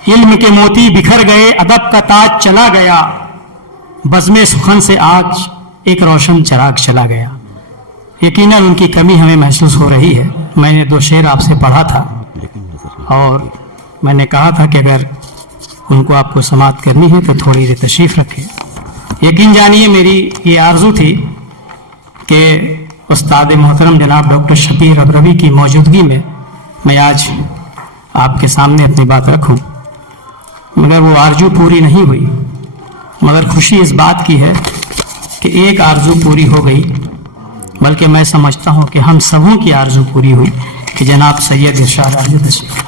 علم کے موتی بکھر گئے، ادب کا تاج چلا گیا، بزم سخن سے آج ایک روشن چراغ چلا گیا۔ یقیناً ان کی کمی ہمیں محسوس ہو رہی ہے۔ میں نے 2 شعر آپ سے پڑھا تھا اور میں نے کہا تھا کہ اگر ان کو آپ کو سماعت کرنی ہے تو تھوڑی دیر تشریف رکھیں۔ یقین جانیے میری یہ آرزو تھی کہ استاد محترم جناب ڈاکٹر شبیر ابروی کی موجودگی میں آج آپ کے سامنے اپنی بات رکھوں، مگر وہ آرزو پوری نہیں ہوئی۔ مگر خوشی اس بات کی ہے کہ ایک آرزو پوری ہو گئی، بلکہ میں سمجھتا ہوں کہ ہم سبوں کی آرزو پوری ہوئی کہ جناب سید ارشاد عرض تشریف۔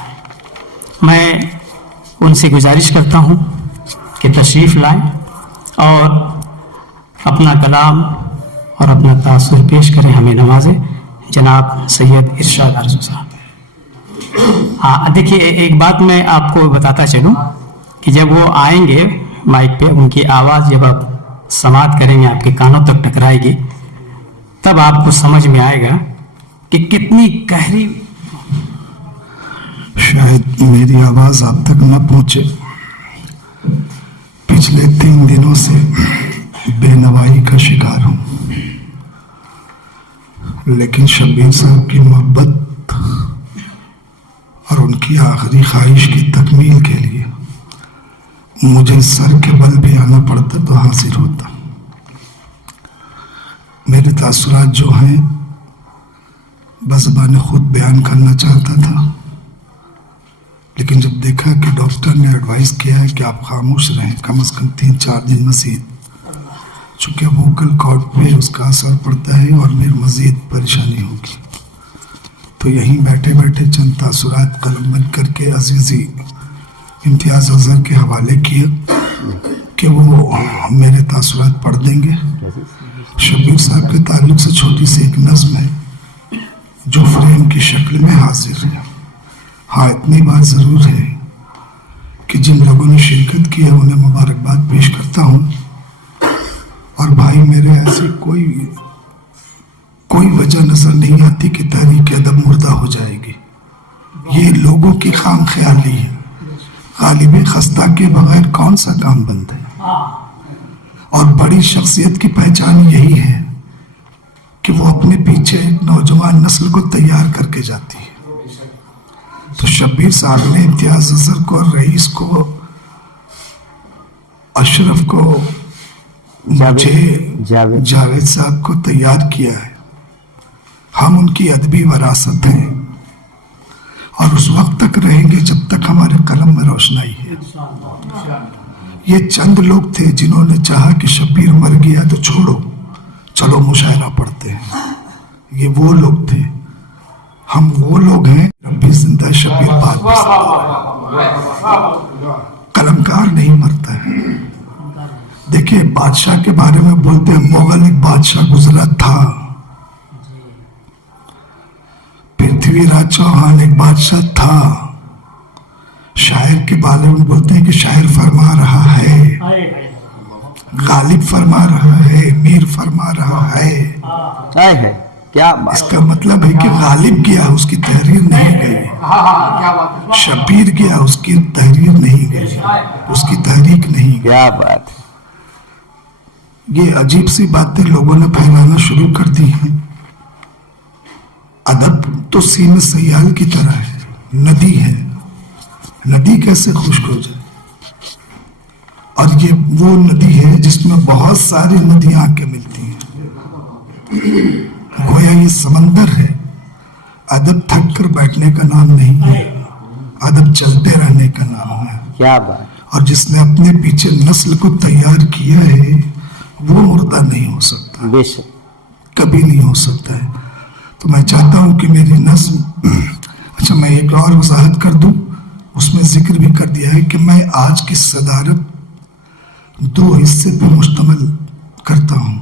میں ان سے گزارش کرتا ہوں کہ تشریف لائیں اور اپنا کلام اور اپنا تاثر پیش کریں، ہمیں نوازیں۔ جناب سید ارشاد عرض صاحب۔ دیکھیے ایک بات میں آپ کو بتاتا چلوں کہ جب وہ آئیں گے مائک پہ، ان کی آواز جب آپ سماعت کریں گے، آپ کے کانوں تک ٹکرائے گی، تب آپ کو سمجھ میں آئے گا کہ کتنی گہری۔ شاید میری آواز آپ تک نہ پہنچے، پچھلے 3 دنوں سے بے نوائی کا شکار ہوں، لیکن شبیر صاحب کی محبت اور ان کی آخری خواہش کی تکمیل کے لیے مجھے سر کے بل بھی آنا پڑتا تو حاضر ہوتا۔ میرے تاثرات جو ہیں بزبان خود بیان کرنا چاہتا تھا، لیکن جب دیکھا کہ ڈاکٹر نے ایڈوائز کیا ہے کہ آپ خاموش رہیں کم از کم 3-4 دن مزید، چونکہ ووکل کارڈ پہ اس کا اثر پڑتا ہے اور میری مزید پریشانی ہوگی، تو یہیں بیٹھے بیٹھے چند تاثرات قلم بند کر کے عزیزی امتیاز اظہر کے حوالے کیا کہ وہ میرے تاثرات پڑھ دیں گے۔ شبیر صاحب کے تعلق سے چھوٹی سی ایک نظم ہے جو فریم کی شکل میں حاضر ہے۔ ہاں اتنی بات ضرور ہے کہ جن لوگوں نے شرکت کی ہے انہیں مبارکباد پیش کرتا ہوں، اور بھائی میرے ایسی کوئی وجہ نظر نہیں آتی کہ تحریک ادب مردہ ہو جائے گی۔ یہ لوگوں کی خام خیالی ہے۔ غالب خستہ کے بغیر کون سا کام بند ہے؟ اور بڑی شخصیت کی پہچان یہی ہے کہ وہ اپنے پیچھے ایک نوجوان نسل کو تیار کر کے جاتی ہے۔ تو شبیر صاحب نے امتیاز اظہر کو، رئیس کو، اشرف کو، مجھے جاوید صاحب کو تیار کیا ہے۔ ہم ان کی ادبی وراثت ہیں اور اس وقت تک رہیں گے جب تک ہمارے قلم میں روشنائی ہے۔ یہ چند لوگ تھے جنہوں نے چاہا کہ شبیر مر گیا تو چھوڑو، چلو مشاعرہ پڑھتے ہیں۔ یہ وہ لوگ تھے، ہم وہ لوگ ہیں۔ اب بھی زندہ شبیر بعد بھی زندہ، قلمکار نہیں مرتا ہے۔ دیکھیں بادشاہ کے بارے میں بولتے ہیں مغل ایک بادشاہ گزرا تھا، پرتھوی راج چوہان ایک بادشاہ تھا۔ شاعر کے بارے میں بولتے ہیں کہ شاعر فرما رہا ہے، غالب فرما رہا ہے، میر فرما رہا ہے۔ کیا اس کا مطلب ہے کہ غالب گیا اس کی تحریر نہیں گئی، شبیر گیا اس کی تحریر نہیں گئی، اس کی تحریک نہیں گئی۔ کیا بات ہے! یہ عجیب سی باتیں لوگوں نے پھیلانا شروع کر دی ہیں۔ ادب تو سیم سیال کی طرح ہے، ندی ہے، ندی کیسے خشک ہو جائے؟ اور یہ وہ ندی ہے جس میں بہت ساری ندیاں آ کے ملتی ہیں، گویا یہ سمندر ہے۔ ادب تھک کر بیٹھنے کا نام نہیں ہے، ادب چلتے رہنے کا نام ہے۔ کیا بات! اور جس نے اپنے پیچھے نسل کو تیار کیا ہے وہ مردہ نہیں ہو سکتا، بے شک کبھی نہیں ہو سکتا ہے۔ تو میں چاہتا ہوں کہ میری نظم، اچھا میں ایک اور وضاحت کر دوں، اس میں ذکر بھی کر دیا ہے کہ میں آج کی صدارت 2 حصے پہ مشتمل کرتا ہوں۔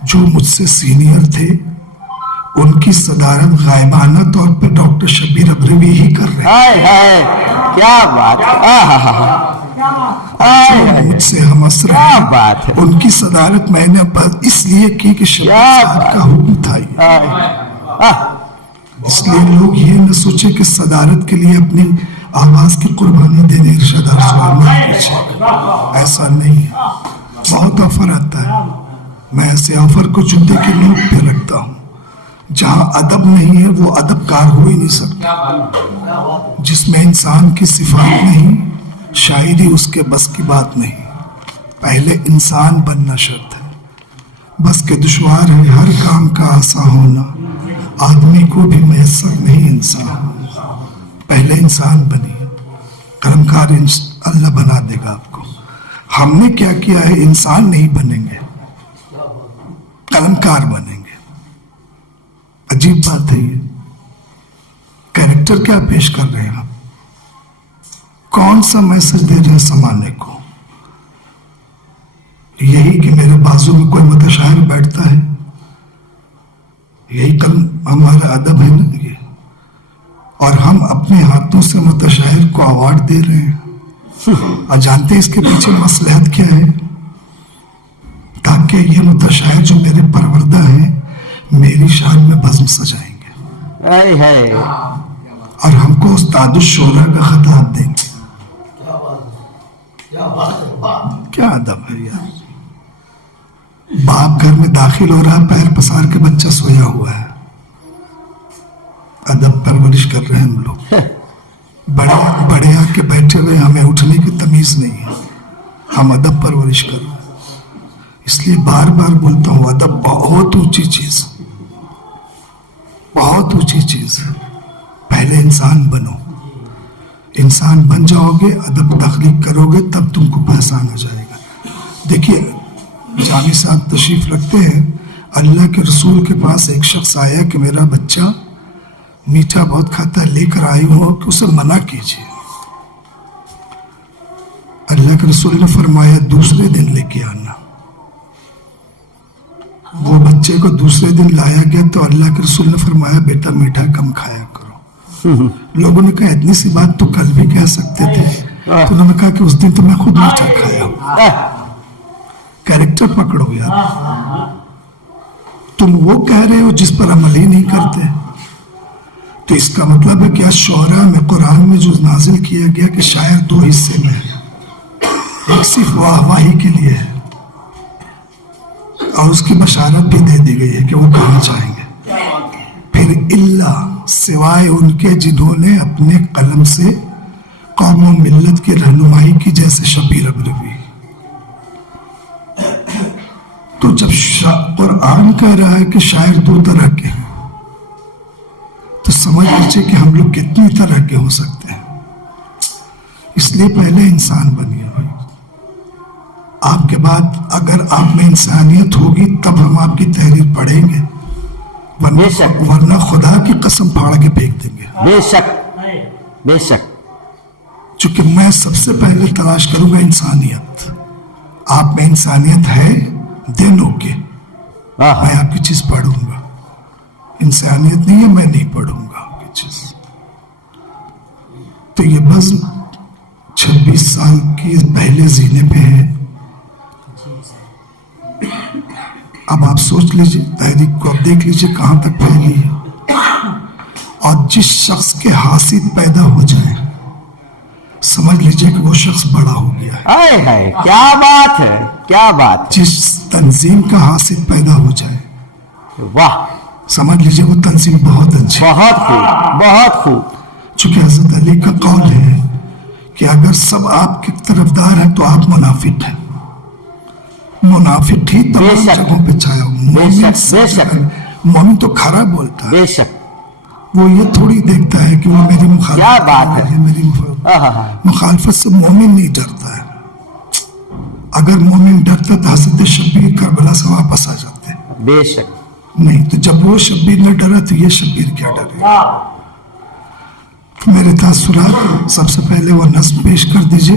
جو مجھ سے سینئر تھے ان کی صدارت غائبانہ طور پہ ڈاکٹر شبیر ابروی ہی کر رہے ہیں۔ کیا بات! مجھ سے ہم اثر کیا بات ہے! ان کی صدارت میں نے اس لیے کی کہ شبیر صاحب کا حکم تھا یہ، اس لیے لوگ یہ نہ سوچے کہ صدارت کے لیے आवाज की कुर्बानी देने इरशाद सवाल माफ कीजिए, ऐसा नहीं है। बहुत ऑफर आता है, मैं ऐसे ऑफर को जूते की नोक पे रखता हूँ। जहां अदब नहीं है वो अदबकार हो ही नहीं सकता। जिसमें इंसान की सिफात नहीं, शायरी उसके बस की बात नहीं। पहले इंसान बनना शर्त है, बस के दुश्वार है हर काम का आसान होना। आदमी को भी मैसर नहीं इंसान। पहले इंसान बनिए, कलमकार अल्लाह बना देगा आपको। हमने क्या किया है, इंसान नहीं बनेंगे, कलमकार बनेंगे। अजीब बात है ये। कैरेक्टर क्या पेश कर रहे हैं आप? कौन सा मैसेज दे रहे हैं समाने को? यही कि मेरे बाजू में कोई मुतशायर बैठता है, यही कल हमारा अदब है ना ये। और हम अपने हाथों से मुतशायर को अवार्ड दे रहे हैं और जानते हैं इसके पीछे मसलहत क्या है? ताकि ये मुतशायर जो मेरे परवरदा हैं मेरी शान में बज़्म सजाएंगे है और हमको उस्ताद शोरा का खिताब देंगे। क्या अदब है यार। बाप घर में दाखिल हो रहा है, पैर पसार के बच्चा सोया हुआ है। अदब परवरिश कर रहे हैं हम लोग। बड़े बड़े आके बैठे हुए, हमें उठने की तमीज नहीं है। हम अदब परवरिश कर रहे हैं। इसलिए बार बार बोलता हूँ, अदब बहुत ऊंची चीज, बहुत ऊंची चीज है। पहले इंसान बनो, इंसान बन जाओगे, अदब तख्लीक करोगे, तब तुमको पहचान हो जाएगा। देखिए जामी साहब तशरीफ रखते हैं, अल्लाह के रसूल के पास एक शख्स आया कि मेरा बच्चा मीठा बहुत खाता है, लेकर आई हूं कि उसे मना कीजिए। अल्लाह के रसूल ने फरमाया दूसरे दिन लेके आना। वो बच्चे को दूसरे दिन लाया गया तो अल्लाह के रसूल ने फरमाया बेटा मीठा कम खाया करो। लोगों ने कहा इतनी सी बात तो कल भी कह सकते थे। तो उन्होंने कहा कि उस दिन तो मैं खुद मीठा खाया हूं। कैरेक्टर पकड़ो यार। तुम वो कह रहे हो जिस पर अमल ही नहीं करते। तो इसका मतलब है कि शोरा में कुरान में जो नाजिल किया गया कि शायर दो हिस्से में है, एक सिर्फ वाहवाही के लिए है और उसकी बशारत भी दे दी गई है कि वो कहाँ जाएंगे। फिर इल्ला सिवाय उनके जिन्होंने अपने कलम से कौम व मिल्लत की रहनुमाई की, जैसे शबीर अबरवी। तो जब कुरान कह रहा है कि शायर दो तरह के हैं, तो समझ लीजिए कि हम लोग कितनी तरह के हो सकते हैं। इसलिए पहले इंसान बनिए भाई। आपके बाद अगर आप में इंसानियत होगी तब हम आपकी तहरीर पढ़ेंगे, वरना खुदा की कसम फाड़ के फेंक देंगे। बेशक बेशक। चूंकि मैं सबसे पहले तलाश करूंगा इंसानियत। आप में इंसानियत है, देन ओके, मैं आपकी चीज पढ़ूंगा। इंसानियत नहीं है, मैं नहीं पढ़ूंगा आपकी चीज। तो ये बस 26 साल की पहले जीने पे है। अब आप सोच लीजिए, तहरीक को अब देख लीजिए कहां तक फैली है। और जिस शख्स के हासिद पैदा हो जाए, समझ लीजिए कि वो शख्स बड़ा हो गया है। क्या बात है, क्या बात। जिस तंजीम का हासिद पैदा हो जाए, वाह, समझ लीजिए वो तंजीम बहुत अच्छी, बहुत खूब, बहुत खूब। चूंकि हजरत अली का कौल है कि अगर सब आपके तरफदार हैं तो आप मुनाफिक हैं। मुनाफिक ही तमाम जगहों पे छाया हुआ। मोमिन तो खरा बोलता है, बेशक। वो ये थोड़ी देखता है कि वो मेरी मुखालफत, क्या बात है, मेरी मुखालफत से मोमिन नहीं डरता है। अगर मोमिन डरता तो हजरत शब्बीर करबला से वापस आ जाते हैं। बेशक। नहीं, तो जब वो शब्बीर न डरा तो ये शब्बीर क्या डरे। तो मेरे तासुरात सबसे पहले वो नस्म पेश कर दीजिए,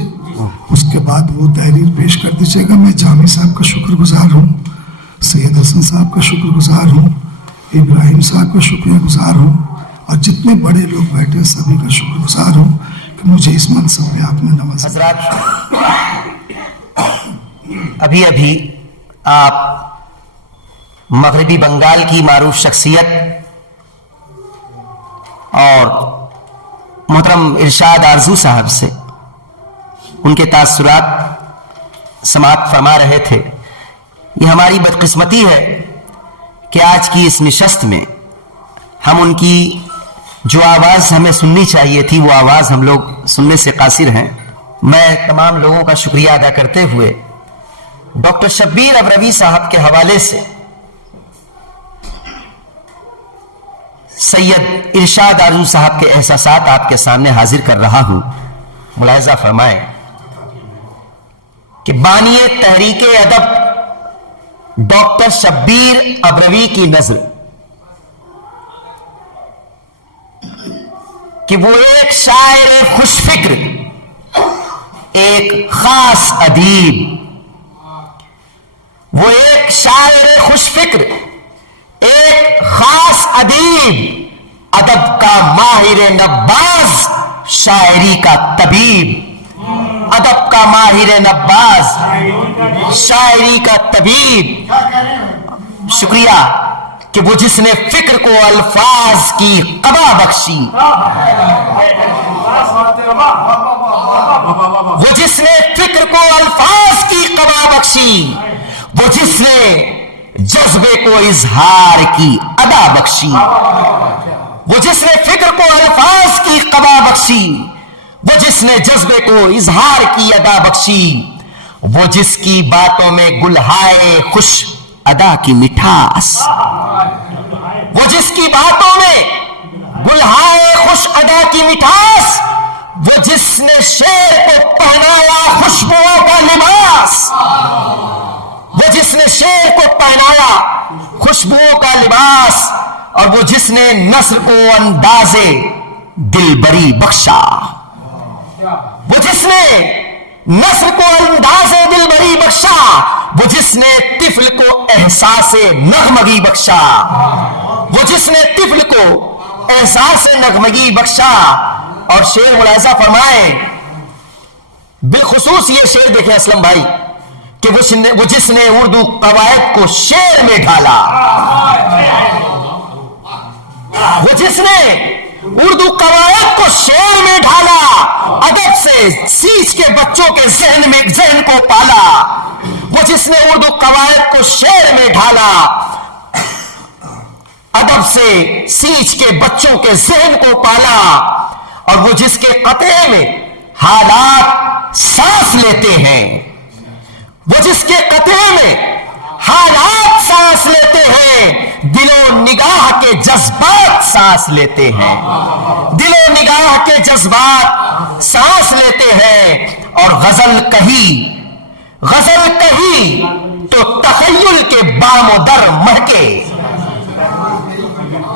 उसके बाद वो तहरीर पेश कर दीजिएगा। मैं जामी साहब का शुक्रगुजार हूँ, सैयद हसन साहब का शुक्रगुजार हूँ, इब्राहिम साहब का शुक्रगुजार हूँ, और जितने बड़े लोग बैठे हैं सभी का शुक्रगुजार हूँ कि मुझे इस मनसब पे आपने नवाजा। हजरात, अभी अभी आप मगरबी बंगाल की मारूफ शख्सियत और मोहतरम इरशाद आरजू साहब से उनके तासुरात समाप्त फरमा रहे थे। ये हमारी बदकिस्मती है कि आज की इस निशस्त में हम उनकी जो आवाज़ हमें सुननी चाहिए थी वो आवाज़ हम लोग सुनने से कासिर हैं। मैं तमाम लोगों का शुक्रिया अदा करते हुए डॉक्टर शब्बीर अबरवी साहब के हवाले से सैयद इरशाद आरजू साहब के एहसासात आपके सामने हाजिर कर रहा हूं। मुलाहिजा फरमाएं कि बानिए तहरीके अदब डॉक्टर शब्बीर अबरवी की नजर कि वो एक शायर खुशफिक्र, एक खास अदीब, वो एक शायर खुशफिक्र, एक खास अदीब, अदब का माहिर नब्बाज, शायरी का तबीब, अदब का माहिर नब्बाज, शायरी का तबीब। शुक्रिया कि वो जिसने फिक्र को अल्फाज की कबा बख्शी, वो जिसने फिक्र को अल्फाज की कबा बख्शी, वो जिसने जज्बे को इजहार की अदा बख्शी, वो जिसने फिक्र को अल्फाज की कबा बख्शी, वो जिसने जज्बे को इजहार की अदा बख्शी, वो जिसकी बातों में गुलहाए खुश अदा की मिठास, वो जिसकी बातों में गुलहाए खुश अदा की मिठास, वो जिसने शेर को पहनाया खुशबुओं का लिबास, वो जिसने शेर को पहनाया खुशबुओं का लिबास, और वो जिसने नस्र को अंदाजे दिलबरी बख्शा, वो जिसने नस्र को अंदाजे दिलबरी बख्शा, वो जिसने तिफल को एहसासे नगमगी बख्शा, वो जिसने तिफल को एहसासे नगमगी बख्शा। और शेर मुलाहिजा फरमाए, बिलखुसूस ये शेर देखें असलम भाई कि वो जिसने उर्दू कवायद को शेर में ढाला, वो जिसने उर्दू कवायद को शेर में ढाला, अदब से सींच के बच्चों के जहन को पाला, वो जिसने उर्दू कवायद को शेर में ढाला, अदब से सींच के बच्चों के जहन को पाला, और वो जिसके कतरे में हालात सांस लेते हैं, वो जिसके कतरे में हालात सांस लेते हैं, दिलो निगाह के जज्बात सांस लेते हैं, दिलो निगाह के जज्बात सांस लेते हैं। और गजल कही तो तखय्युल के बामोदर महके,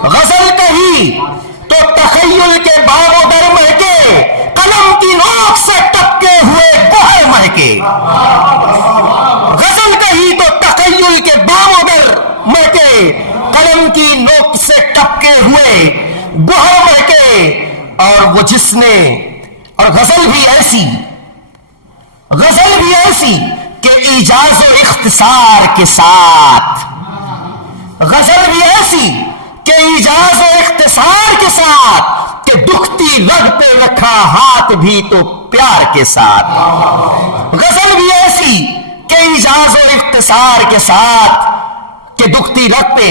गजल कही तो तखय्युल के बामोदर महके, कलम की नोक से टपके हुए गोहर महके, गजल कही तो तखय्युल के बामोदर महके, कलम की नोक से टपके हुए गोहर महके। और वो जिसने, और गजल भी ऐसी कि इजाज़ और इख्तिसार के साथ, गजल भी ऐसी कि इजाज़ और इख्तिसार के साथ, कि दुखती रग पे रखा हाथ भी तो प्यार के साथ, गजल भी ऐसी कि इजाज़ और इख्तिसार के साथ, कि दुखती रग पे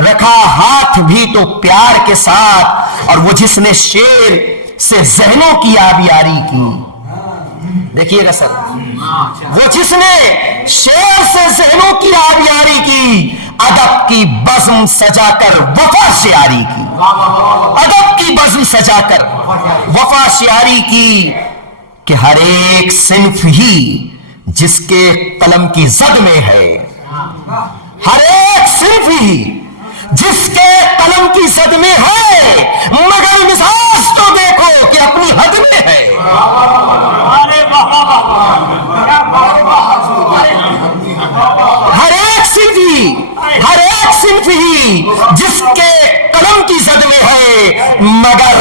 रखा हाथ भी तो प्यार के साथ। और वो जिसने शेर से जहनों की आबियारी की, देखिएगा सर, वो जिसने शेर से जहनों की आबियारी की, अदब की बज़्म सजाकर वफा शियारी की, अदब की बज़्म सजाकर वफा शियारी की, कि हर एक सिन्फ ही जिसके कलम की जद में है, हर एक सिन्फ ही जिसके कलम की सद में है, मगर मिजाज तो देखो कि अपनी हद में है। हर एक सिन्फ ही जिसके कलम की सद में है, मगर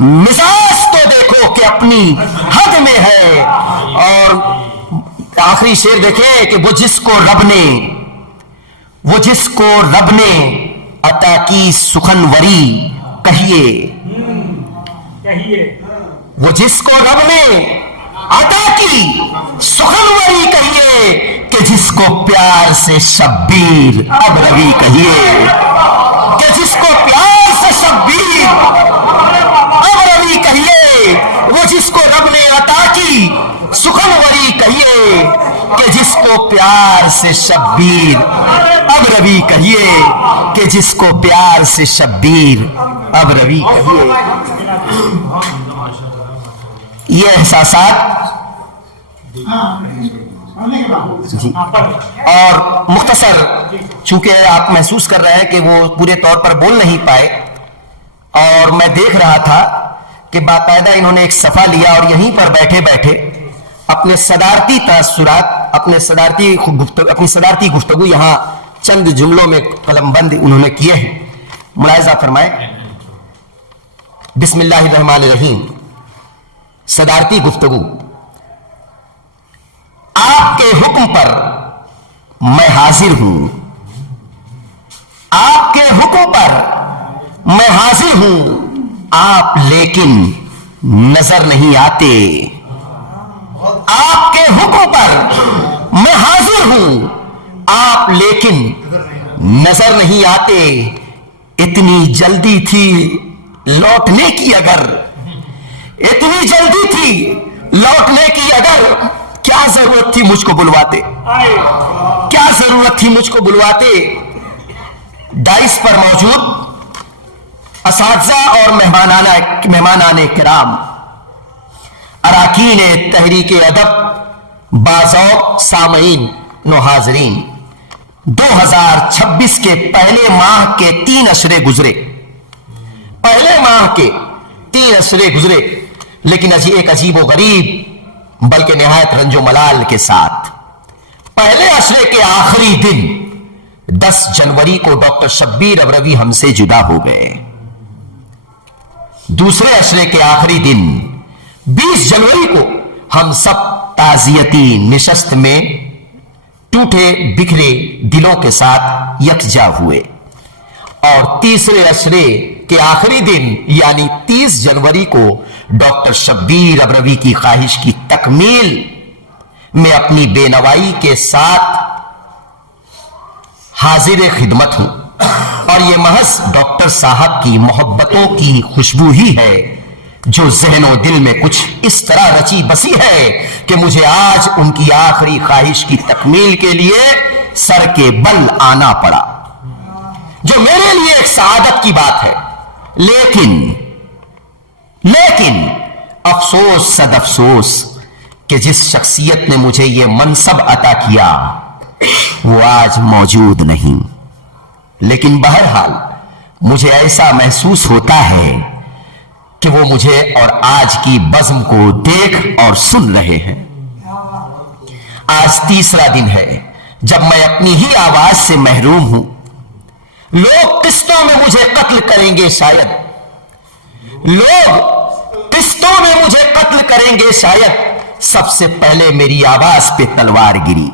मिजाज तो देखो कि अपनी हद में है। और आखिरी शेर देखें कि वो जिसको रब ने अता की सुखनवरी कहिए, وہ جس کو رب نے عطا کی سخنوری کہیے کہ جس کو پیار سے شبیر اب روی کہیے کہ جس کو پیار سے شبیر اب روی کہیے وہ جس کو رب نے عطا کی سخنوری کہیے کہ جس کو پیار سے شبیر اب روی کہیے کہ جس کو پیار سے شبیر اب روی کہیے. یہ احساسات جی اور مختصر چونکہ آپ محسوس کر رہے ہیں کہ وہ پورے طور پر بول نہیں پائے اور میں دیکھ رہا تھا کہ باقاعدہ انہوں نے ایک صفحہ لیا اور یہیں پر بیٹھے بیٹھے اپنے صدارتی تاثرات اپنی صدارتی گفتگو یہاں چند جملوں میں قلم بند انہوں نے کیے ہیں. ملاحظہ فرمائے. بسم اللہ الرحمن الرحیم. صدارتی گفتگو. آپ کے حکم پر میں حاضر ہوں. آپ کے حکم پر میں حاضر ہوں. آپ لیکن نظر نہیں آتے. آپ کے حکم پر میں حاضر ہوں. آپ لیکن نظر نہیں آتے. اتنی جلدی تھی لوٹنے کی اگر اتنی جلدی تھی لوٹنے کی اگر کیا ضرورت تھی مجھ کو بلواتے. کیا ضرورت تھی مجھ کو بلواتے. ڈائس پر موجود اساتذہ اور مہمانان کرام، اراکین تحریک ادب، باذوق سامعین و حاضرین، 2026 کے پہلے ماہ کے 3 اشرے گزرے. پہلے ماہ کے 3 اشرے گزرے لیکن ایک عجیب و غریب بلکہ نہایت رنج و ملال کے ساتھ. پہلے اشرے کے آخری دن 10 جنوری کو ڈاکٹر شبیر ابروی ہم سے جدا ہو گئے. دوسرے اشرے کے آخری دن 20 جنوری کو ہم سب تعزیتی نشست میں ٹوٹے بکھرے دلوں کے ساتھ یکجا ہوئے. اور تیسرے اشرے کے آخری دن یعنی 30 جنوری کو ڈاکٹر شبیر ابروی کی خواہش کی تکمیل میں اپنی بے نوائی کے ساتھ حاضر خدمت ہوں. اور یہ محض ڈاکٹر صاحب کی محبتوں کی خوشبو ہی ہے جو ذہن و دل میں کچھ اس طرح رچی بسی ہے کہ مجھے آج ان کی آخری خواہش کی تکمیل کے لیے سر کے بل آنا پڑا، جو میرے لیے ایک سعادت کی بات ہے. لیکن افسوس صد افسوس کہ جس شخصیت نے مجھے یہ منصب عطا کیا وہ آج موجود نہیں. لیکن بہرحال مجھے ایسا محسوس ہوتا ہے کہ وہ مجھے اور آج کی بزم کو دیکھ اور سن رہے ہیں. آج تیسرا دن ہے جب میں اپنی ہی آواز سے محروم ہوں. لوگ قسطوں میں مجھے قتل کریں گے شاید. لوگ قسطوں میں مجھے قتل کریں گے شاید. سب سے پہلے میری آواز پہ تلوار گری.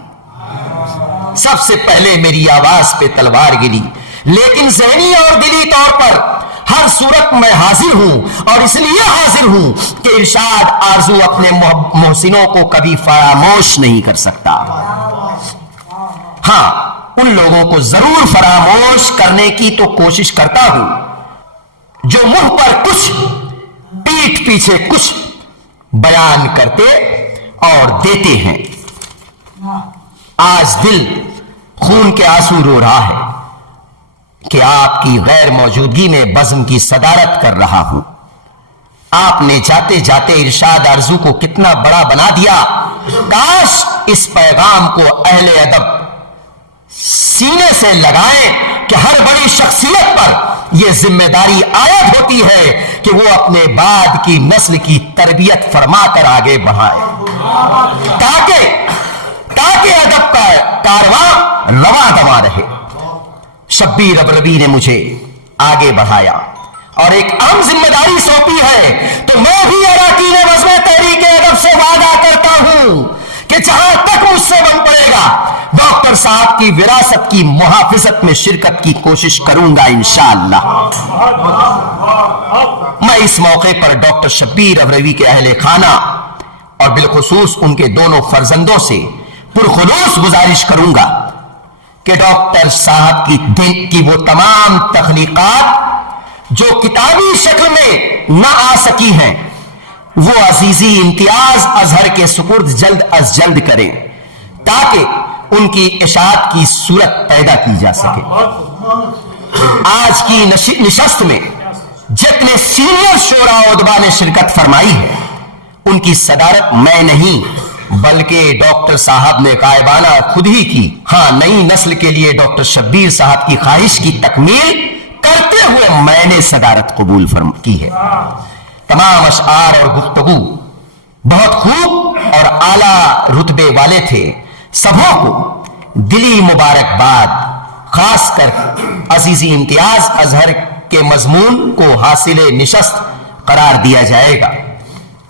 سب سے پہلے میری آواز پہ تلوار گری. لیکن ذہنی اور دلی طور پر ہر صورت میں حاضر ہوں اور اس لیے حاضر ہوں کہ ارشاد آرزو اپنے محسنوں کو کبھی فراموش نہیں کر سکتا. ہاں ان لوگوں کو ضرور فراموش کرنے کی تو کوشش کرتا ہوں جو منہ پر کچھ پیٹھ پیچھے کچھ بیان کرتے اور دیتے ہیں. آج دل خون کے آنسو رو رہا ہے کہ آپ کی غیر موجودگی میں بزم کی صدارت کر رہا ہوں. آپ نے جاتے جاتے ارشاد آرزو کو کتنا بڑا بنا دیا. کاش اس پیغام کو اہل ادب سینے سے لگائیں کہ ہر بڑی شخصیت پر یہ ذمہ داری عائد ہوتی ہے کہ وہ اپنے بعد کی نسل کی تربیت فرما کر آگے بڑھائے تاکہ ادب کا کارواں رواں دواں رہے. شبیر ابروی نے مجھے آگے بڑھایا اور ایک اہم ذمہ داری سونپی ہے تو میں بھی اراکین بزم تحریک ادب سے وعدہ کرتا ہوں کہ جہاں تک مجھ سے بن پڑے گا ڈاکٹر صاحب کی وراثت کی محافظت میں شرکت کی کوشش کروں گا انشاءاللہ. मैं इस मौके पर डॉक्टर शब्बीर अबरेवी के अहले खाना और बिलखुसूस उनके दोनों फर्जंदों से पुरखुलूस गुजारिश करूंगा कि डॉक्टर साहब की वो तमाम तख्लीकात जो किताबी शक्ल में ना आ सकी हैं, वो अजीजी इम्तियाज अजहर के सुपुर्द जल्द अज जल्द करें, ताकि उनकी इशाअत की सूरत पैदा की जा सके। आज की निशस्त में जितने सीनियर शोरा उदबा ने शिरकत फरमाई है, उनकी सदारत मैं नहीं बल्कि डॉक्टर साहब ने कायबाना खुद ही की। हां, नई नस्ल के लिए डॉक्टर शब्बीर साहब की ख्वाहिश की तकमील करते हुए मैंने सदारत कबूल की है। तमाम अशआर और गुफ्तगू बहुत खूब और आला रुतबे वाले थे। सबों को दिली मुबारकबाद, खासकर अजीजी इम्तियाज अजहर के मजमून को हासिल निशस्त करार दिया जाएगा।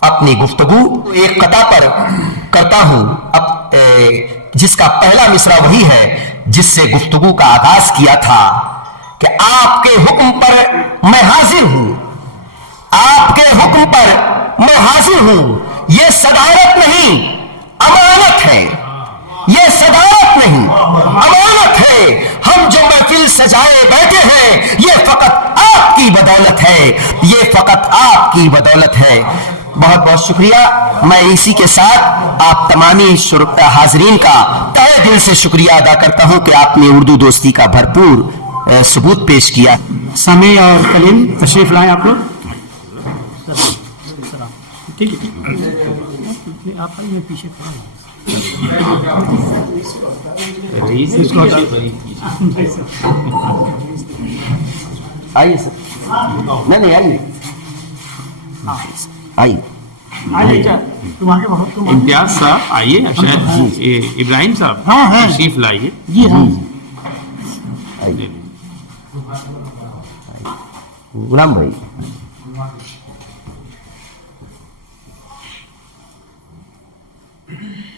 अपनी गुफ्तगू एक कता पर करता हूं, जिसका पहला मिसरा वही है जिससे गुफ्तगू का आगाज किया था कि आपके हुक्म पर मैं हाजिर हूं, आपके हुक्म पर मैं हाजिर हूं। यह सदारत नहीं, अमानत है। यह सदारत नहीं, अमानत है। हम जो महफिल सजाए बैठे हैं, यह फकत आपकी बदौलत है, यह फकत आपकी बदौलत है। बहुत बहुत शुक्रिया। मैं इसी के साथ आप तमामी हाजरीन का तहे दिल से शुक्रिया अदा करता हूं कि आपने उर्दू दोस्ती का भरपूर सबूत पेश किया। समी और कलीम तशरीफ लाएं आप लोग। ठीक है, आप पीछे खड़ा हैं। आइए सर, नहीं आइए आइए। इम्तियाज साहब आइए, इब्राहिम साहब तशरीफ लाइए। जी हाँ, गुलाम भाई, Thank you.